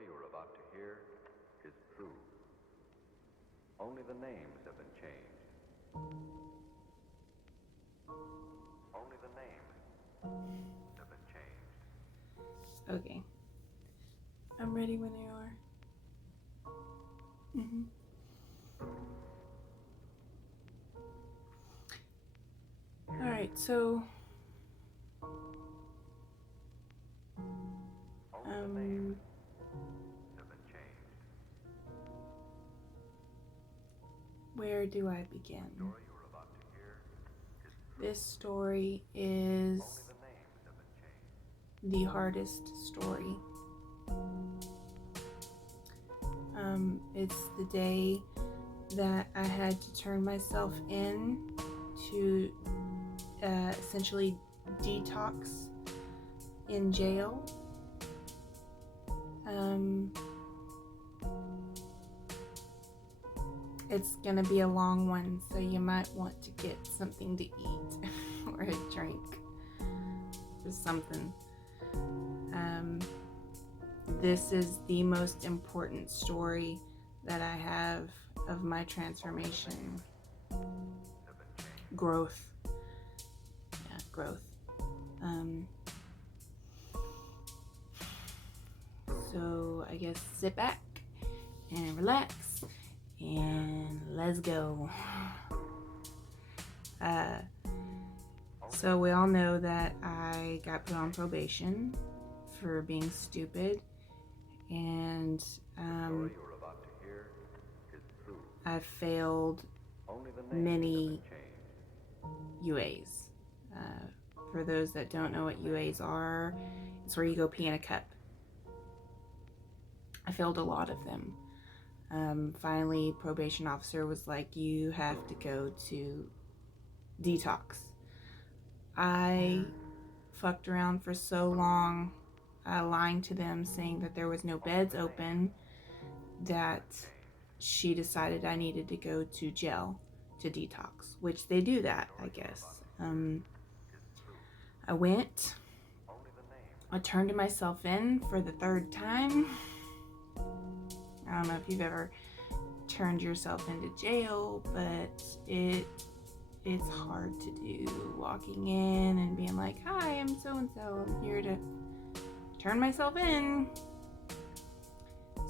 story you are about to hear is true. Only the names have been changed. Only the names have been changed. Okay. I'm ready when you are. Alright, so Only the names have been changed. where do I begin? The story you are about to hear is true. This story is Only the names have been changed. the hardest story. It's the day that I had to turn myself in to essentially detox in jail. It's gonna be a long one, so you might want to get something to eat or a drink or something. This is the most important story that I have of my transformation. Growth. Yeah, growth. So I guess sit back and relax and let's go. So we all know that I got put on probation for being stupid, and The story you are about to hear is true. I failed Only the names many have been changed. UAs. For those that don't know what UAs are, it's where you go pee in a cup. I failed a lot of them. Finally, probation officer was like, you have to go to detox. I fucked around for so long, lying to them, saying that there was no beds open, that she decided I needed to go to jail to detox, which they do that, I guess. I went. I turned myself in for the third time. I don't know if you've ever turned yourself into jail, but it's hard to do. Walking in and being like, hi, I'm so-and-so. I'm here to turn myself in.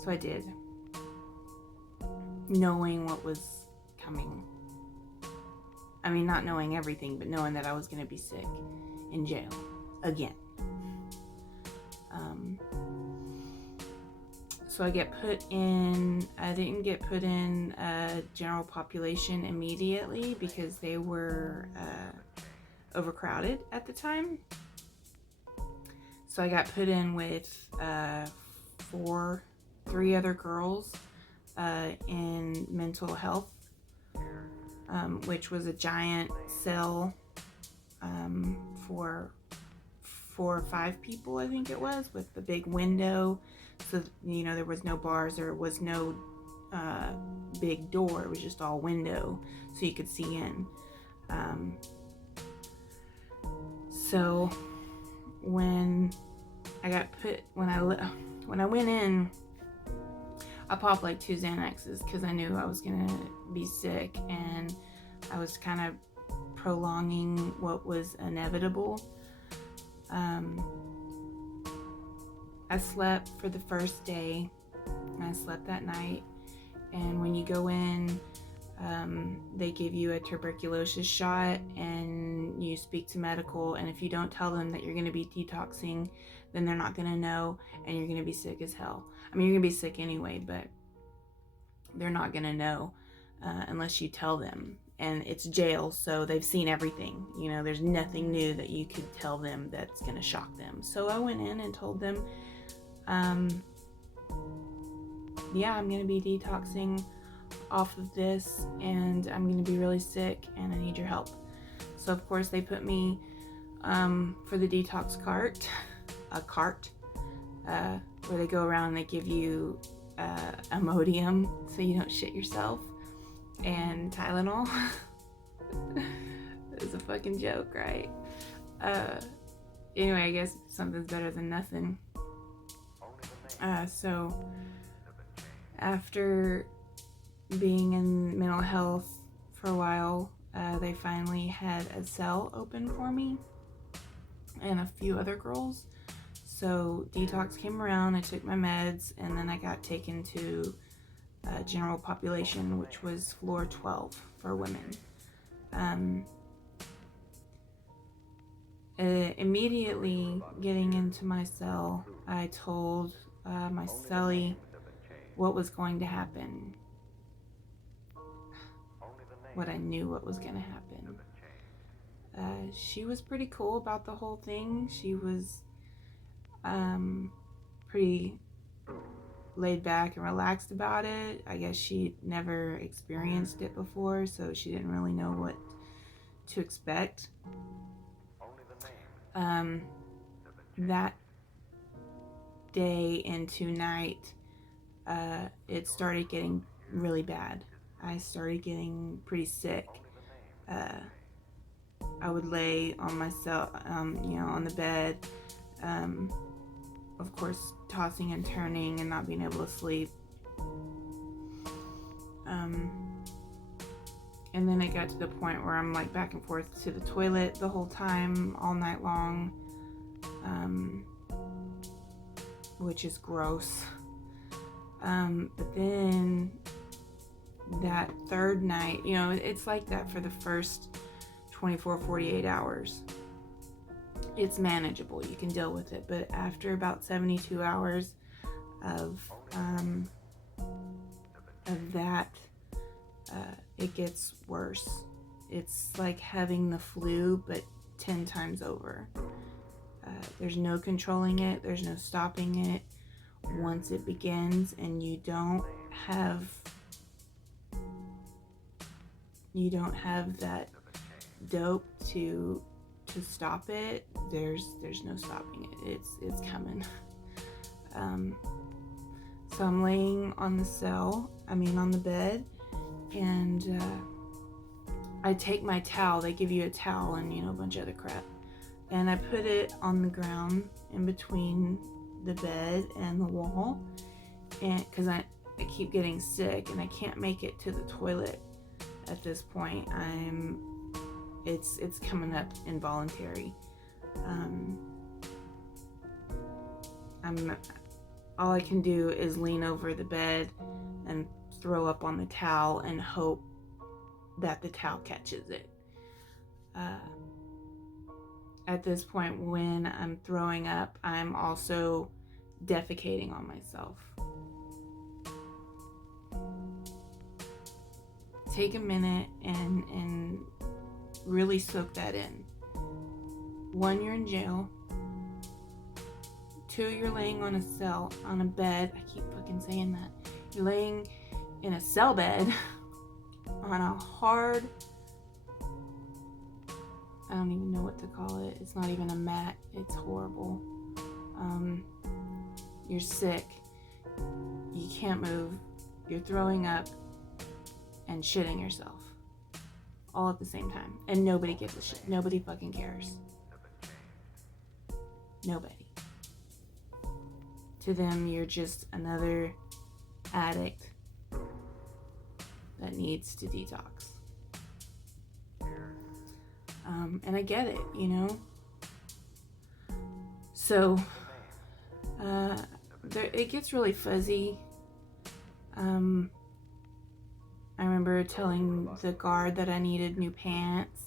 So I did, knowing what was coming. I mean, not knowing everything, but knowing that I was going to be sick in jail again. So I get put in, I didn't get put in general population immediately because they were overcrowded at the time. So I got put in with 3 other girls in mental health, which was a giant cell for 4 or 5 people, I think it was, with the big window. So, you know, there was no bars, there was no big door, it was just all window, so you could see in. So when I got put, when I went in, I popped like 2 Xanaxes because I knew I was gonna be sick, and I was kind of prolonging what was inevitable. I slept for the first day, and I slept that night, and when you go in, they give you a tuberculosis shot, and you speak to medical, and if you don't tell them that you're going to be detoxing, then they're not going to know, and you're going to be sick as hell. I mean, you're going to be sick anyway, but they're not going to know unless you tell them. And it's jail, so they've seen everything. You know, there's nothing new that you could tell them that's going to shock them. So I went in and told them, yeah, I'm going to be detoxing off of this, and I'm going to be really sick, and I need your help. So of course they put me for the detox cart, where they go around and they give you Imodium so you don't shit yourself, and Tylenol. It's a fucking joke, right? Anyway, I guess something's better than nothing. So after being in mental health for a while, they finally had a cell open for me and a few other girls. So detox came around, I took my meds, and then I got taken to general population, which was floor 12 for women. Immediately getting into my cell, I told my cellie what was going to happen, what I knew what was going to happen. She was pretty cool about the whole thing. She was pretty laid back and relaxed about it. I guess she'd never experienced it before, so she didn't really know what to expect. That day into night, it started getting really bad. I started getting pretty sick. I would lay on myself, on the bed, of course, tossing and turning and not being able to sleep. And then it got to the point where I'm like back and forth to the toilet the whole time, all night long, which is gross. But then that third night, it's like that for the first 24, 48 hours. It's manageable, you can deal with it, but after about 72 hours of that, it gets worse. It's like having the flu, but 10 times over. There's no controlling it, there's no stopping it. Once it begins and you don't have that dope to stop it, there's no stopping it. It's coming. So I'm laying on the bed, and I take my towel. They give you a towel and a bunch of other crap, and I put it on the ground in between the bed and the wall, and because I keep getting sick and I can't make it to the toilet at this point. It's coming up involuntary. All I can do is lean over the bed and throw up on the towel and hope that the towel catches it. At this point, when I'm throwing up, I'm also defecating on myself. Take a minute and really soak that in. 1, you're in jail. 2, you're laying on a bed. I keep fucking saying that. You're laying in a cell bed on a hard, I don't even know what to call it. It's not even a mat. It's horrible. You're sick. You can't move. You're throwing up and shitting yourself all at the same time, and nobody gives a shit. Nobody fucking cares. Nobody. To them, you're just another addict that needs to detox. And I get it, So it gets really fuzzy. I remember telling the guard that I needed new pants.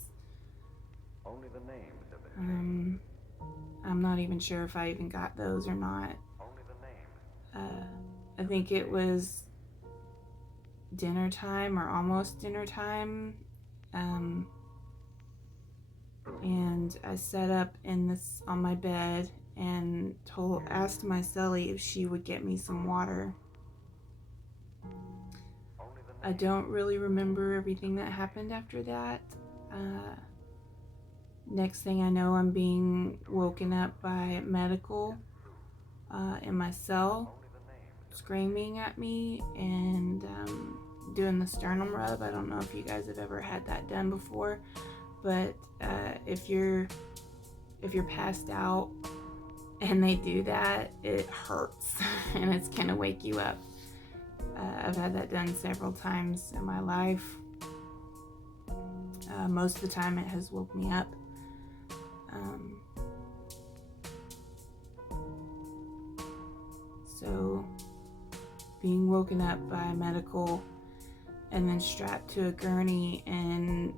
Only the names have been changed. I'm not even sure if I even got those or not. Only the names. I think it was dinner time or almost dinner time. And I sat up on my bed and asked my cellie if she would get me some water. I don't really remember everything that happened after that. Next thing I know, I'm being woken up by medical in my cell, screaming at me and doing the sternum rub. I don't know if you guys have ever had that done before, but if you're passed out and they do that, it hurts and it's gonna wake you up. I've had that done several times in my life. Most of the time it has woke me up. So being woken up by a medical and then strapped to a gurney, and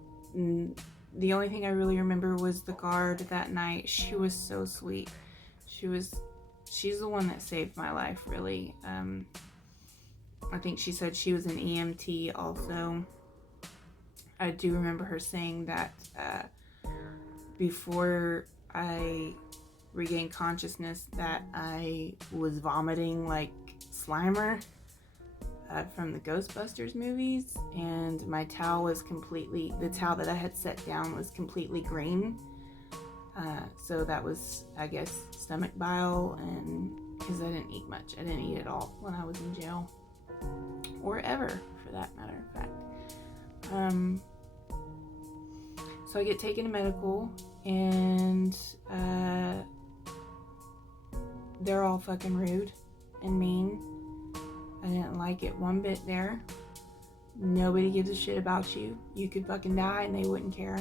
the only thing I really remember was the guard that night. She was so sweet. She's the one that saved my life, really. I think she said she was an EMT also. I do remember her saying that before I regained consciousness that I was vomiting like Slimer from the Ghostbusters movies, and my towel was the towel that I had set down was completely green. So that was, I guess, stomach bile, and because I didn't eat much. I didn't eat at all when I was in jail, or ever for that matter of fact. So I get taken to medical, and they're all fucking rude and mean. I didn't like it one bit there. Nobody gives a shit about you. You could fucking die and they wouldn't care.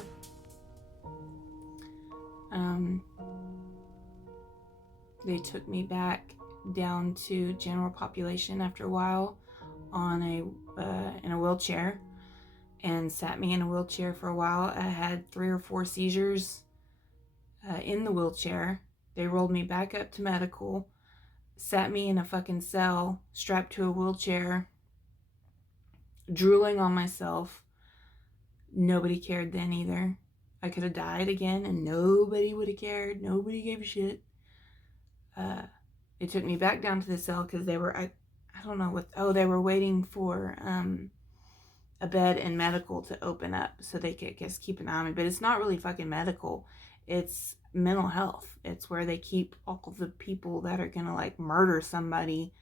They took me back down to general population after a while on in a wheelchair, and sat me in a wheelchair for a while. I had 3 or 4 seizures in the wheelchair. They rolled me back up to medical, sat me in a fucking cell, strapped to a wheelchair, drooling on myself. Nobody cared then either. I could have died again and nobody would have cared. Nobody gave a shit. They took me back down to the cell because they were, I don't know what, they were waiting for a bed in medical to open up so they could, I guess, keep an eye on me. But it's not really fucking medical. It's mental health. It's where they keep all of the people that are gonna like murder somebody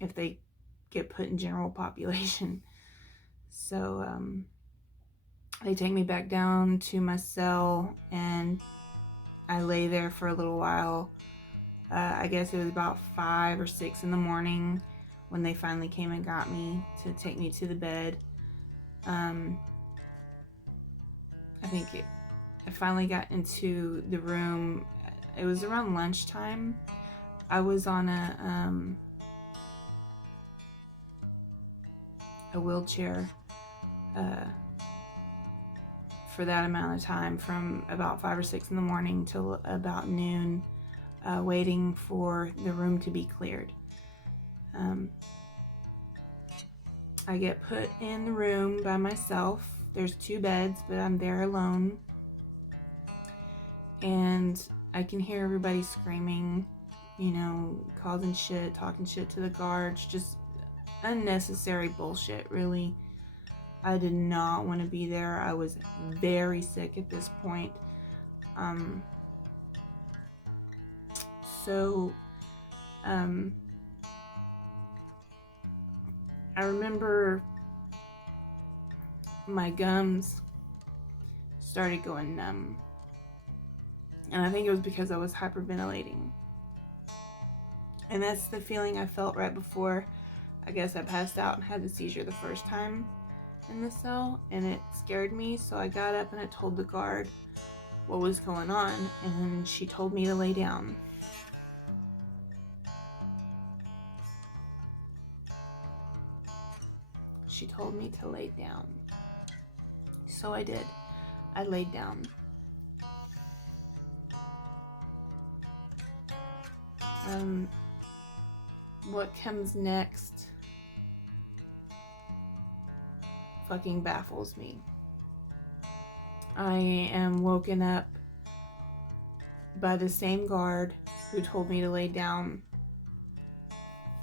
if they get put in general population. So they take me back down to my cell, and I lay there for a little while. I guess it was about 5 or 6 in the morning when they finally came and got me to take me to the bed. I think I finally got into the room. It was around lunchtime. I was on a wheelchair for that amount of time, from about 5 or 6 in the morning till about noon, waiting for the room to be cleared. I get put in the room by myself. There's 2 beds, but I'm there alone. And I can hear everybody screaming, causing shit, talking shit to the guards, just unnecessary bullshit, really. I did not want to be there. I was very sick at this point. I remember my gums started going numb. And I think it was because I was hyperventilating. And that's the feeling I felt right before, I guess, I passed out and had the seizure the first time in the cell. And it scared me, so I got up and I told the guard what was going on. And she told me to lay down. She told me to lay down. So I did. I laid down. What comes next fucking baffles me. I am woken up by the same guard who told me to lay down.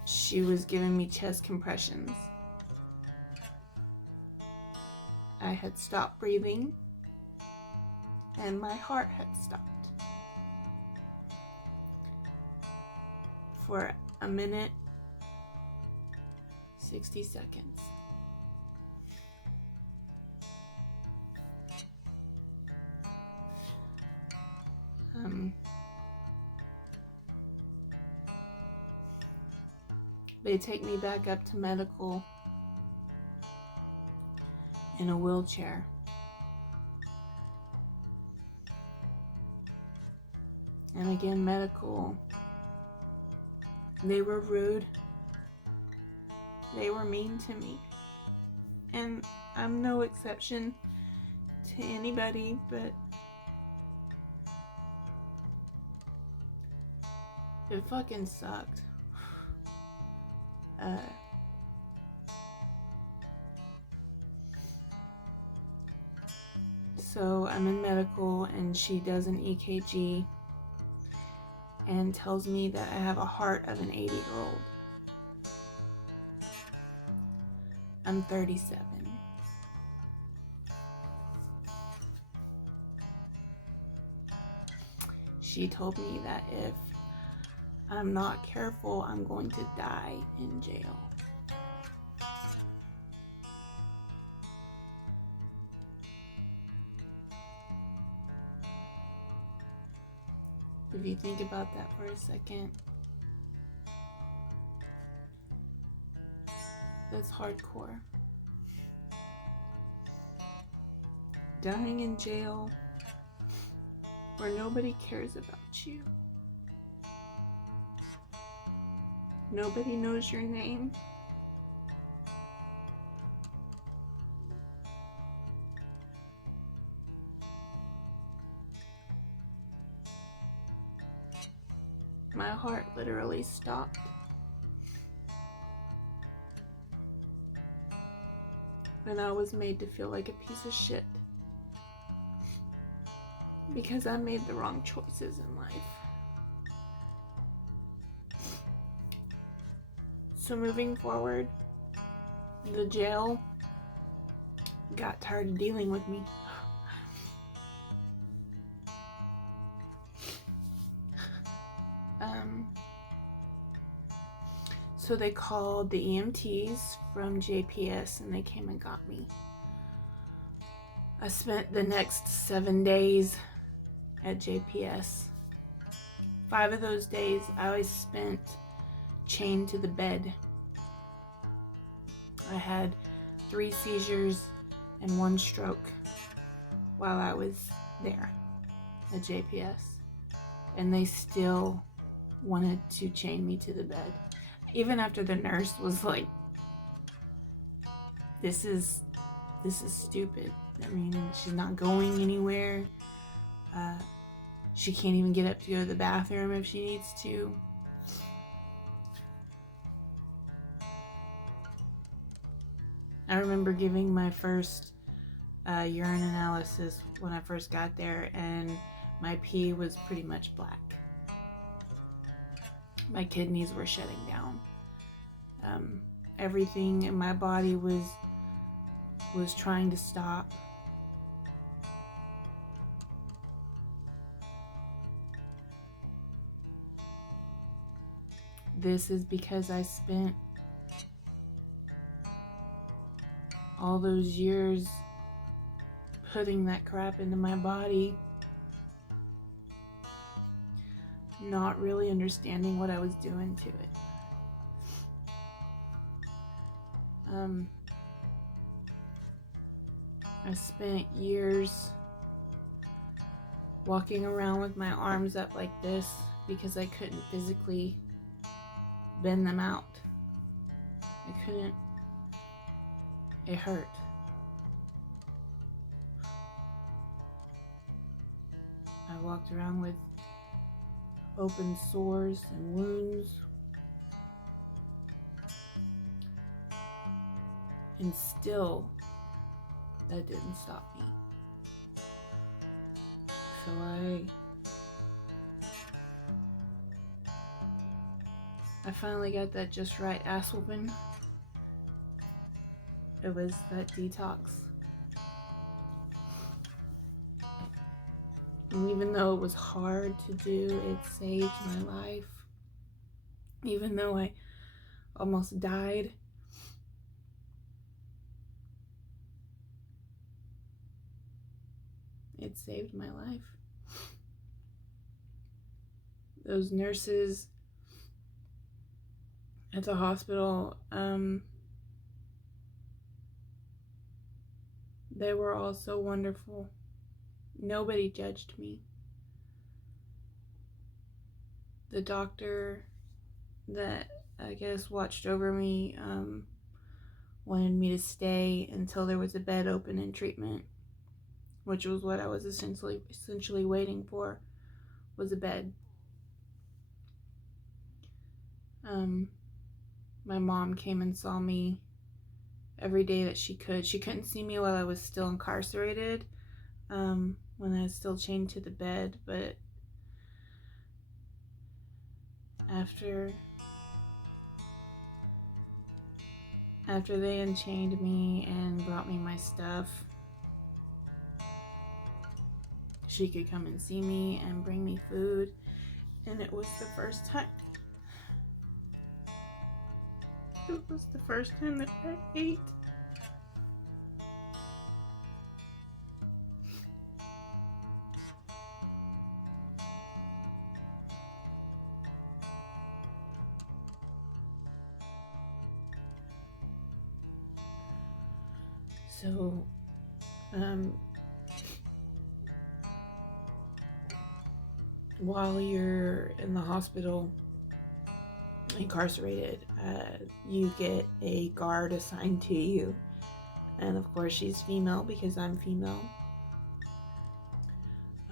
She was giving me chest compressions. I had stopped breathing, and my heart had stopped. For a minute, 60 seconds. They take me back up to medical in a wheelchair. And again, medical. They were rude. They were mean to me. And I'm no exception to anybody, but it fucking sucked. So I'm in medical and she does an EKG and tells me that I have a heart of an 80-year-old. I'm 37. She told me that if I'm not careful, I'm going to die in jail. If you think about that for a second, that's hardcore. Dying in jail where nobody cares about you. Nobody knows your name. My heart literally stopped. And I was made to feel like a piece of shit. Because I made the wrong choices in life. So moving forward, the jail got tired of dealing with me. So they called the EMTs from JPS and they came and got me. I spent the next 7 days at JPS. 5 of those days I was spent chained to the bed. I had 3 seizures and 1 stroke while I was there at JPS. And they still wanted to chain me to the bed. Even after the nurse was like, this is stupid. I mean, she's not going anywhere. She can't even get up to go to the bathroom if she needs to. I remember giving my first urine analysis when I first got there, and my pee was pretty much black. My kidneys were shutting down. Everything in my body was trying to stop. This is because I spent all those years putting that crap into my body, not really understanding what I was doing to it. I spent years walking around with my arms up like this because I couldn't physically bend them out. I couldn't. It hurt. I walked around with open sores and wounds. And still, that didn't stop me. So I finally got that just right ass whooping. It was that detox. And even though it was hard to do, it saved my life. Even though I almost died, it saved my life. Those nurses at the hospital. They were all so wonderful. Nobody judged me. The doctor that I guess watched over me wanted me to stay until there was a bed open in treatment, which was what I was essentially waiting for, was a bed. My mom came and saw me every day that she could. She couldn't see me while I was still incarcerated, when I was still chained to the bed, but after they unchained me and brought me my stuff, she could come and see me and bring me food, and it was the first time that I ate. So, while you're in the hospital, incarcerated, you get a guard assigned to you. And of course, she's female because I'm female.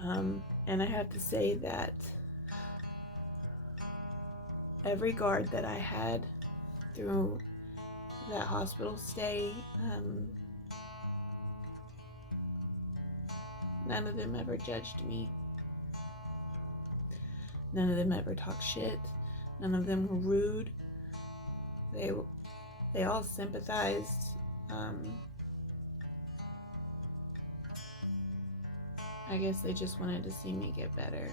And I have to say that every guard that I had through that hospital stay, none of them ever judged me. None of them ever talked shit. None of them were rude. They all sympathized. I guess they just wanted to see me get better.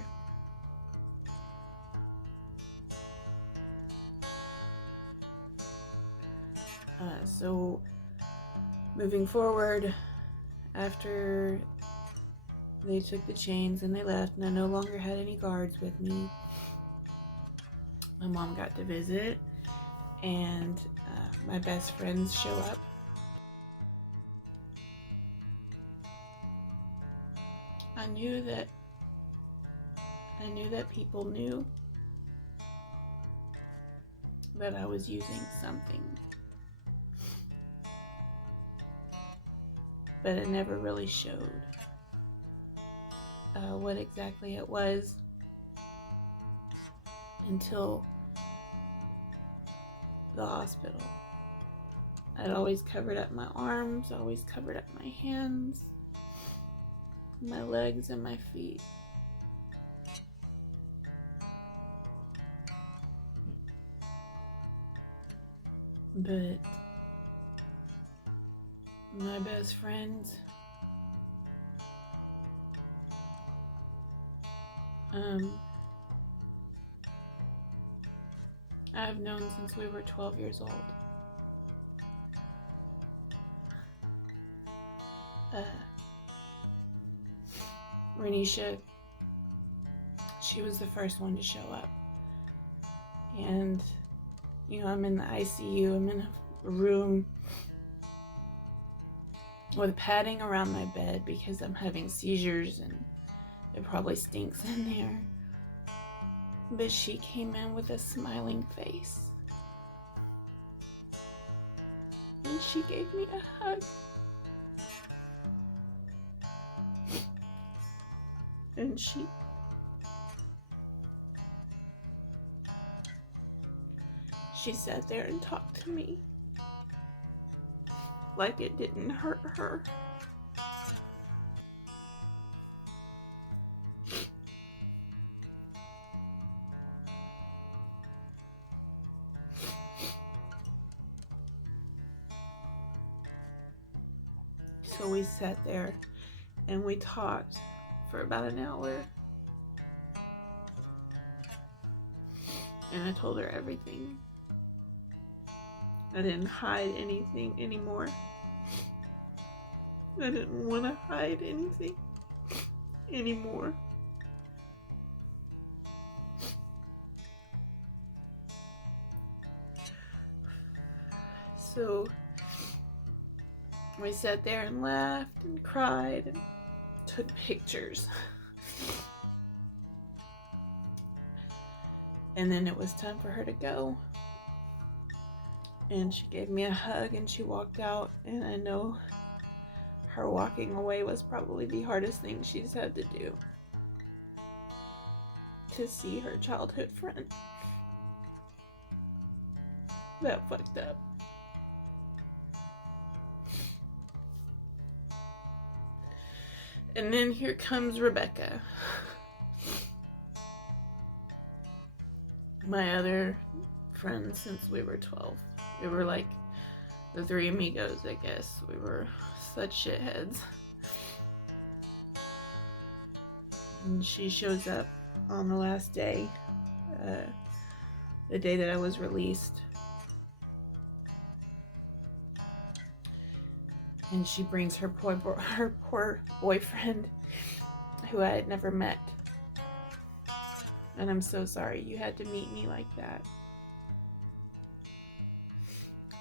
So moving forward, after they took the chains and they left, and I no longer had any guards with me, my mom got to visit, and my best friends show up. I knew that people knew that I was using something, but it never really showed what exactly it was until the hospital. I'd always covered up my arms, always covered up my hands, my legs, and my feet. But my best friends, I've known since we were 12 years old. Renisha, she was the first one to show up. And, I'm in the ICU, I'm in a room with padding around my bed because I'm having seizures and it probably stinks in there. But she came in with a smiling face. And she gave me a hug. And she sat there and talked to me like it didn't hurt her. So we sat there and we talked for about an hour. And I told her everything. I didn't hide anything anymore. I didn't want to hide anything anymore. So we sat there and laughed and cried and took pictures. And then it was time for her to go. And she gave me a hug and she walked out, and I know her walking away was probably the hardest thing she's had to do. To see her childhood friend. That fucked up. And then here comes Rebecca. My other friend since we were 12. We were like the three amigos, I guess. We were such shitheads. And she shows up on the last day, the day that I was released. And she brings her poor boyfriend, who I had never met. And I'm so sorry you had to meet me like that.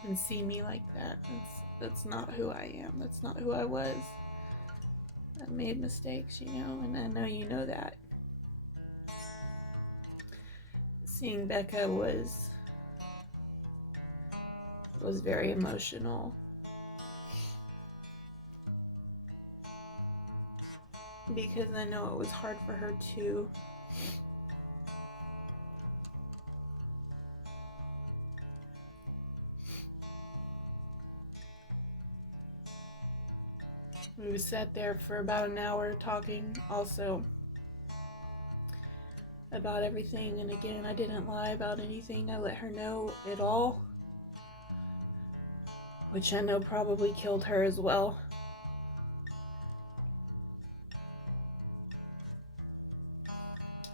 And see me like that. That's not who I am. That's not who I was. I made mistakes, and I know you know that. Seeing Becca was very emotional. Because I know it was hard for her too. We sat there for about an hour talking also about everything, and again, I didn't lie about anything. I let her know it all, which I know probably killed her as well.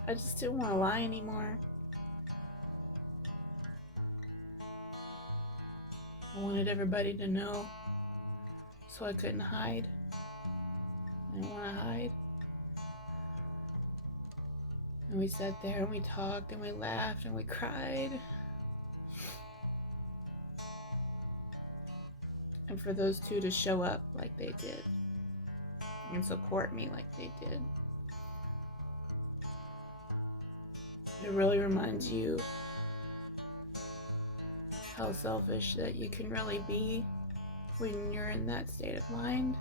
I just didn't want to lie anymore. I wanted everybody to know, so I couldn't hide. I didn't want to hide. And we sat there and we talked and we laughed and we cried. And for those two to show up like they did and support me like they did, it really reminds you how selfish that you can really be when you're in that state of mind.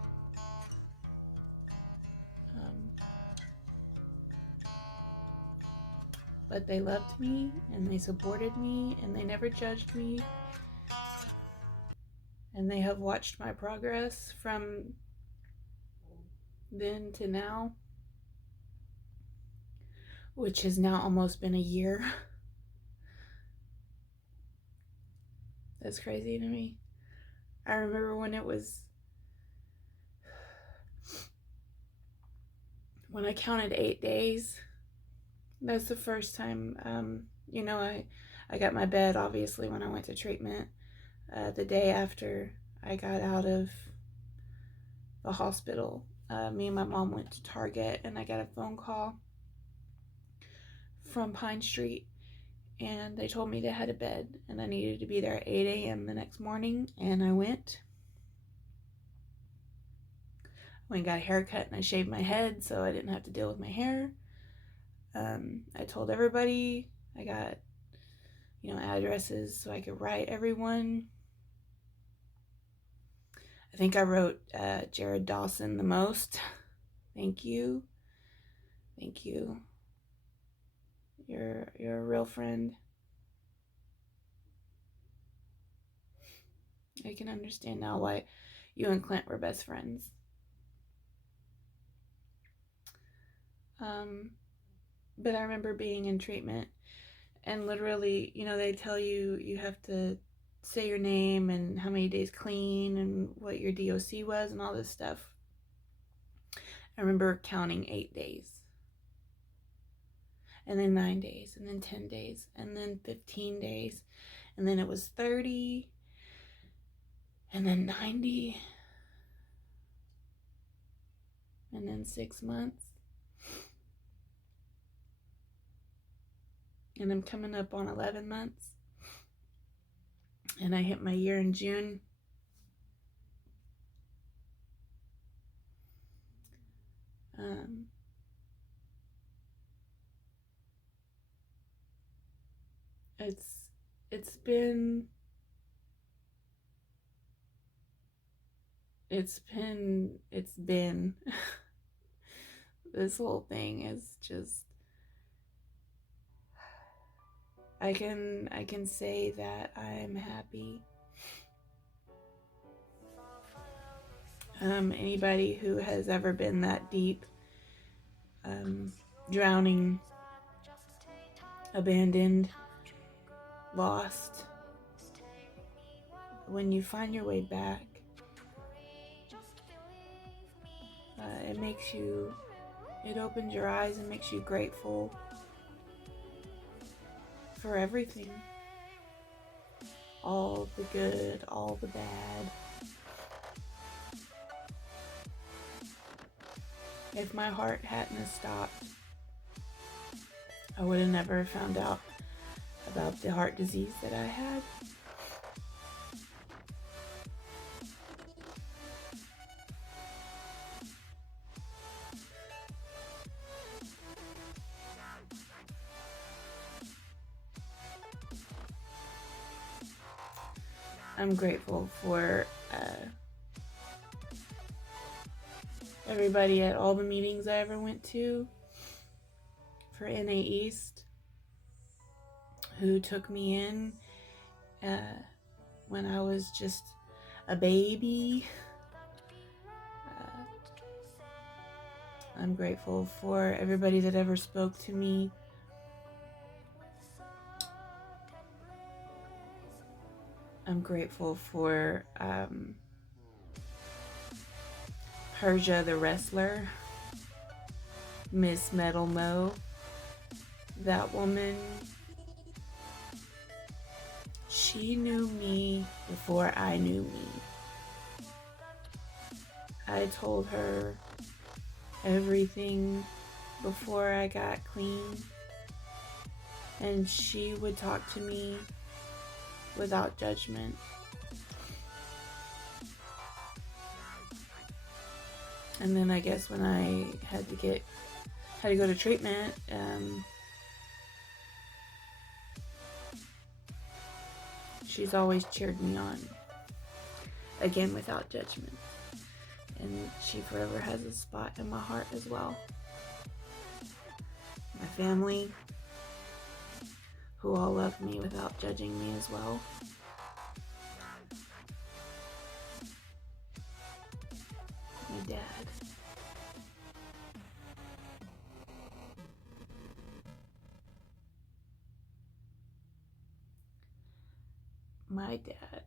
But they loved me and they supported me and they never judged me. And they have watched my progress from then to now, which has now almost been a year. That's crazy to me. I remember when I counted 8 days. That's the first time, I got my bed, obviously, when I went to treatment. The day after I got out of the hospital, me and my mom went to Target, and I got a phone call from Pine Street, and they told me they had a bed, and I needed to be there at 8 a.m. the next morning, and I went. I went and got a haircut, and I shaved my head so I didn't have to deal with my hair. I told everybody. I got, addresses so I could write everyone. I think I wrote Jared Dawson the most. Thank you. Thank you. You're a real friend. I can understand now why you and Clint were best friends. But I remember being in treatment, and literally, they tell you you have to say your name and how many days clean and what your DOC was and all this stuff. I remember counting 8 days, and then 9 days, and then 10 days, and then 15 days, and then it was 30, and then 90, and then 6 months. And I'm coming up on 11 months. And I hit my year in June. It's been this whole thing is just, I can say that I'm happy. Anybody who has ever been that deep, drowning, abandoned, lost, when you find your way back, it opens your eyes and makes you grateful for everything. All the good, all the bad. If my heart hadn't stopped, I would have never found out about the heart disease that I had. I'm grateful for everybody at all the meetings I ever went to for NA East, who took me in when I was just a baby. I'm grateful for everybody that ever spoke to me. I'm grateful for Persia the wrestler, Miss Metal Mo. That woman, she knew me before I knew me. I told her everything before I got clean, and she would talk to me without judgment. And then I guess when I had to go to treatment, she's always cheered me on, again without judgment. And she forever has a spot in my heart as well. My family, who all love me without judging me as well. My dad. My dad,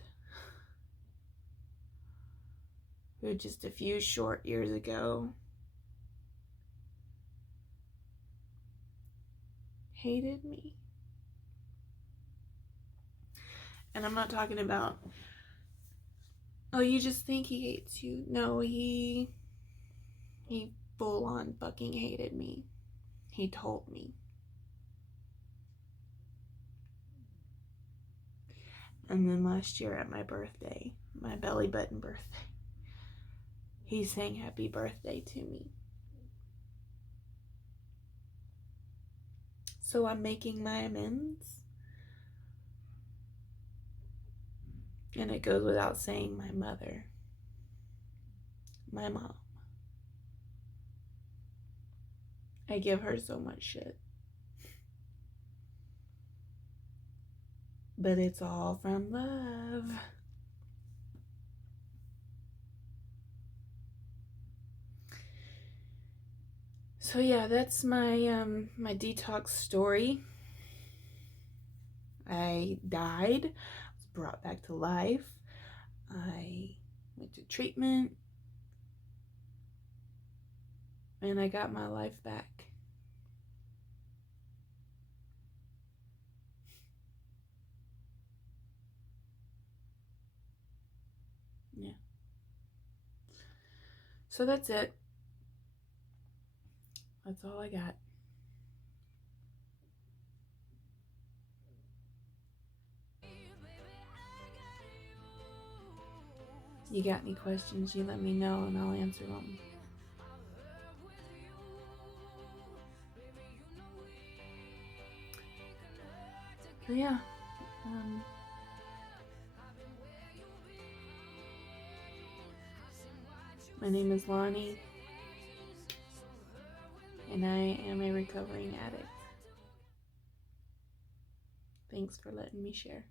who just a few short years ago hated me. And I'm not talking about, oh, you just think he hates you. No, he full on fucking hated me. He told me. And then last year at my birthday, my belly button birthday, he sang happy birthday to me. So I'm making my amends. And it goes without saying, my mother, my mom. I give her so much shit. But it's all from love. So yeah, that's my my detox story. I died, was brought back to life. I went to treatment, and I got my life back. Yeah. So that's it. That's all I got. you got any questions, you let me know and I'll answer them. But yeah, my name is Lonnie, and I am a recovering addict. Thanks for letting me share.